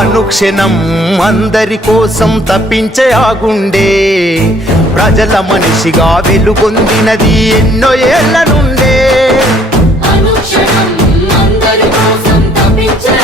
అనుక్షణం అందరి కోసం తప్పించే ఆగుండే ప్రజల మనిషిగా వెలుగొందినది ఎన్నో ఏళ్ల నుండే అనుక్షణం అందరి కోసం తప్పించే